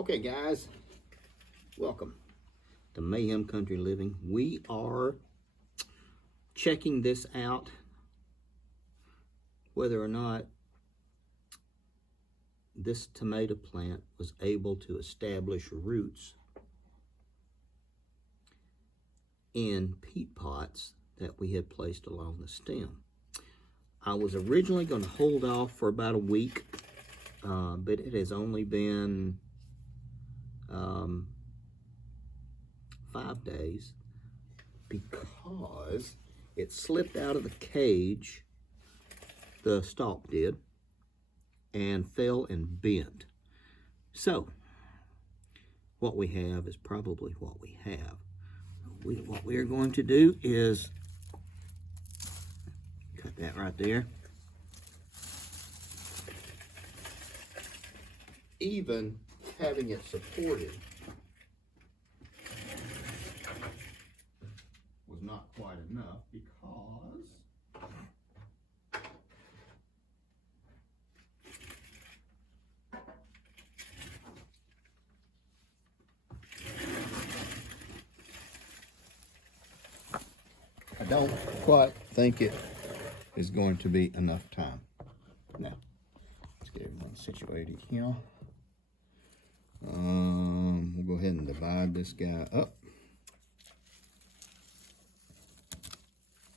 Okay, guys, welcome to Mayhem Country Living. We are checking this out, whether or not this tomato plant was able to establish roots in peat pots that we had placed along the stem. I was originally going to hold off for about a week, but it has only been 5 days because it slipped out of the cage, the stalk did, and fell and bent. So what we have is probably what we have. What we are going to do is cut that right there. Even having it supported was not quite enough because I don't quite think it is going to be enough time. Now, let's get everyone situated here. We'll go ahead and divide this guy up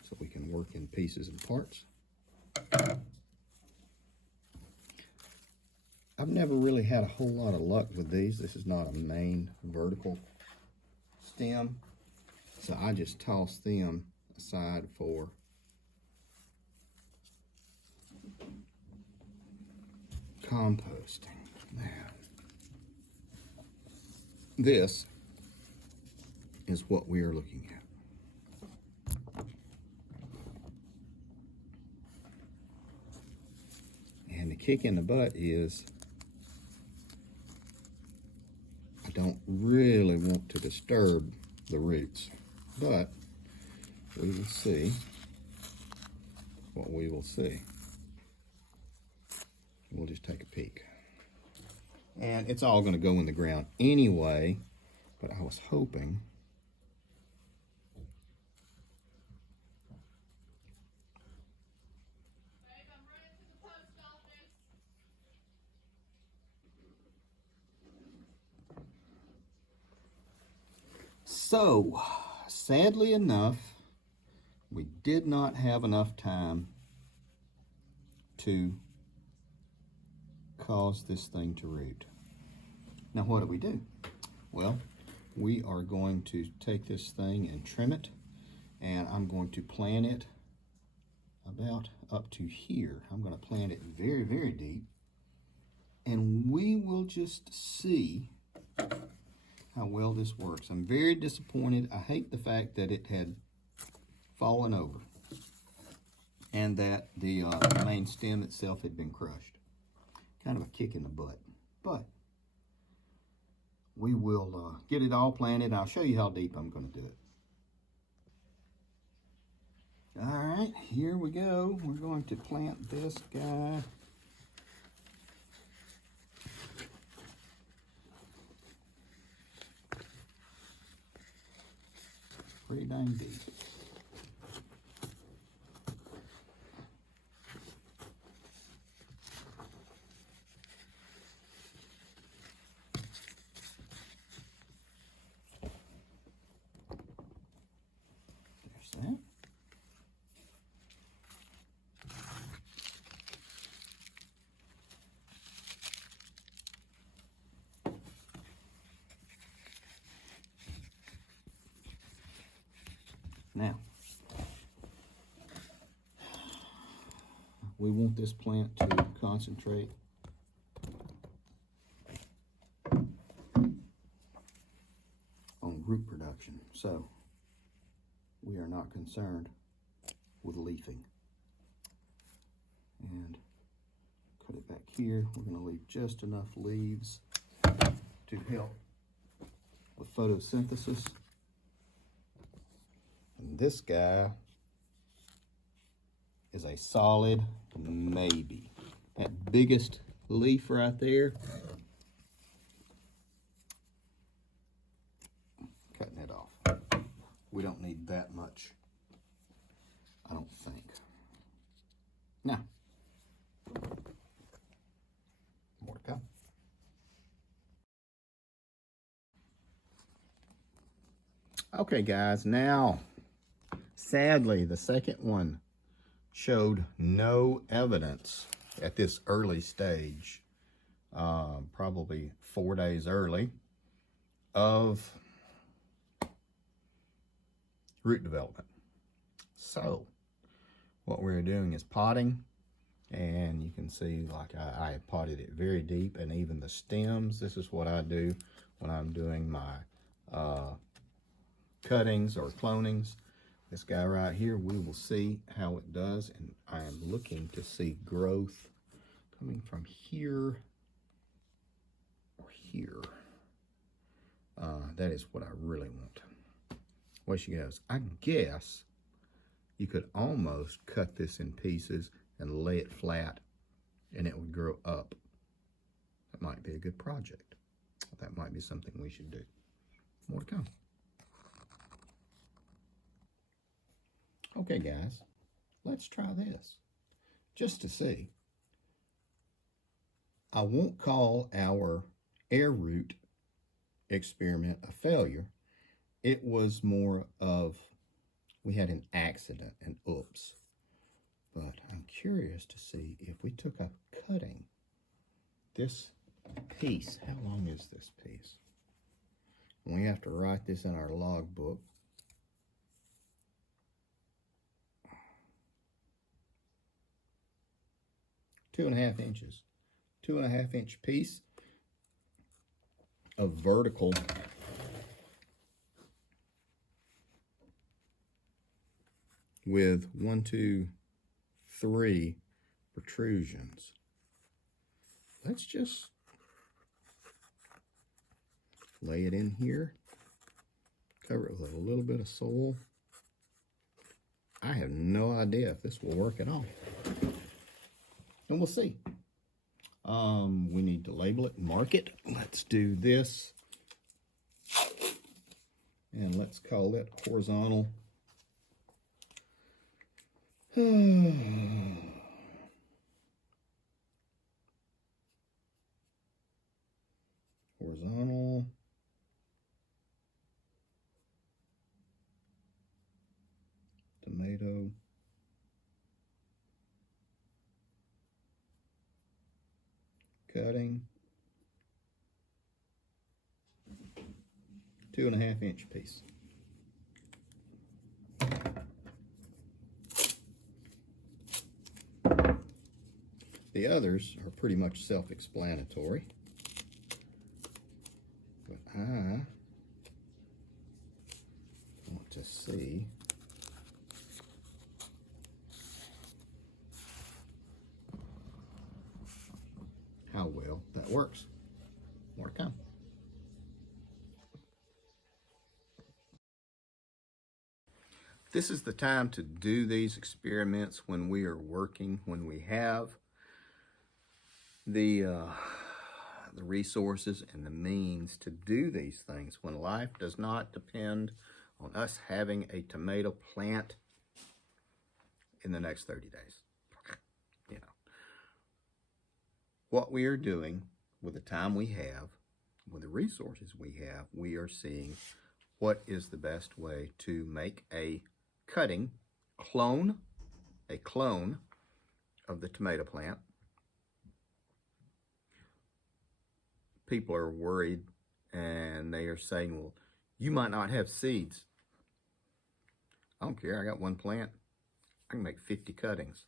so we can work in pieces and parts. I've never really had a whole lot of luck with these. This is not a main vertical stem, so I just toss them aside for composting. Now, this is what we are looking at. And the kick in the butt is I don't really want to disturb the roots, but we will see what we will see. We'll just take a peek. And it's all going to go in the ground anyway, but I was hoping so, sadly enough, we did not have enough time to cause this thing to root. Now what do? Well, we are going to take this thing and trim it, and I'm going to plant it about up to here. I'm going to plant it very, very deep, and we will just see how well this works. I'm very disappointed. I hate the fact that it had fallen over and that the main stem itself had been crushed. Kind of a kick in the butt, but we will get it all planted. I'll show you how deep I'm going to do it. All right, here we go. We're going to plant this guy pretty dang deep. There's that. Now, we want this plant to concentrate on root production, so we are not concerned with leafing. And cut it back here. We're going to leave just enough leaves to help with photosynthesis. And this guy is a solid maybe. That biggest leaf right there We don't need that much, I don't think. Now, more to come. Okay, guys, now, sadly, the second one showed no evidence at this early stage, probably 4 days early, of root development. So, what we're doing is potting, and you can see like I have potted it very deep, and even the stems, this is what I do when I'm doing my cuttings or clonings. This guy right here, we will see how it does, and I am looking to see growth coming from here or here. That is what I really want. Well, she goes, I guess you could almost cut this in pieces and lay it flat and it would grow up. That might be a good project. That might be something we should do. More to come. Okay, guys, let's try this just to see. I won't call our air root experiment a failure. It was more of, we had an accident and oops. But I'm curious to see if we took a cutting, this piece, how long is this piece? We have to write this in our log book. Two and a half inches. 2.5 inch piece of vertical with 1, 2, 3 protrusions. Let's just lay it in here, cover it with a little bit of soil. I have no idea if this will work at all, and we'll see. We need to label it and mark it. Let's do this, and let's call it horizontal. Horizontal tomato cutting, 2.5 inch piece. The others are pretty much self-explanatory, but I want to see how well that works. More to come. This is the time to do these experiments when we are working, when we have the resources and the means to do these things, when life does not depend on us having a tomato plant in the next 30 days. You know, what we are doing with the time we have, with the resources we have, we are seeing what is the best way to make a clone of the tomato plant. People are worried and they are saying, well, you might not have seeds. I don't care, I got one plant. I can make 50 cuttings.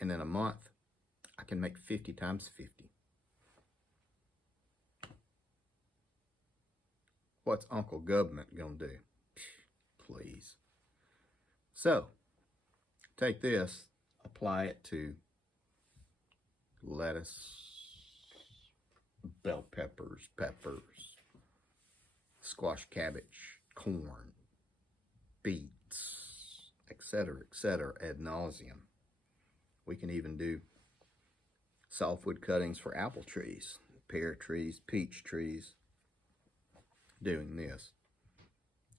And in a month, I can make 50 times 50. What's Uncle Government gonna do? Please. So, take this, apply it to lettuce, bell peppers, squash, cabbage, corn, beets, etc., ad nauseum. We can even do softwood cuttings for apple trees, pear trees, peach trees, doing this.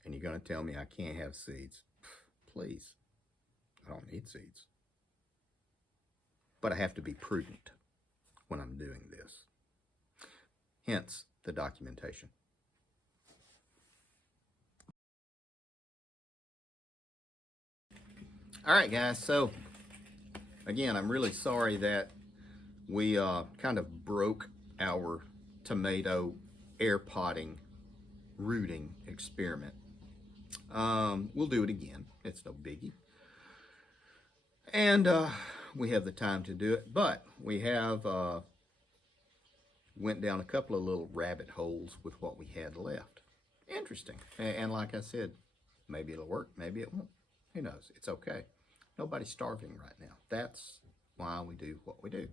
And you're going to tell me I can't have seeds. Please, I don't need seeds. But I have to be prudent when I'm doing this. Hence the documentation. All right, guys, so again, I'm really sorry that we kind of broke our tomato air potting rooting experiment. We'll do it again. It's no biggie. And we have the time to do it, but we have went down a couple of little rabbit holes with what we had left. Interesting. And like I said, maybe it'll work, maybe it won't. Who knows? It's okay. Nobody's starving right now. That's why we do what we do.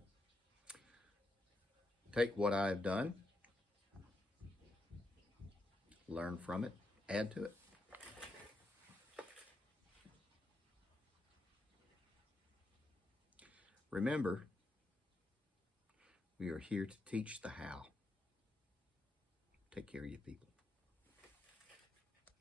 Take what I've done, learn from it, add to it. Remember, we are here to teach the how. Take care of you people.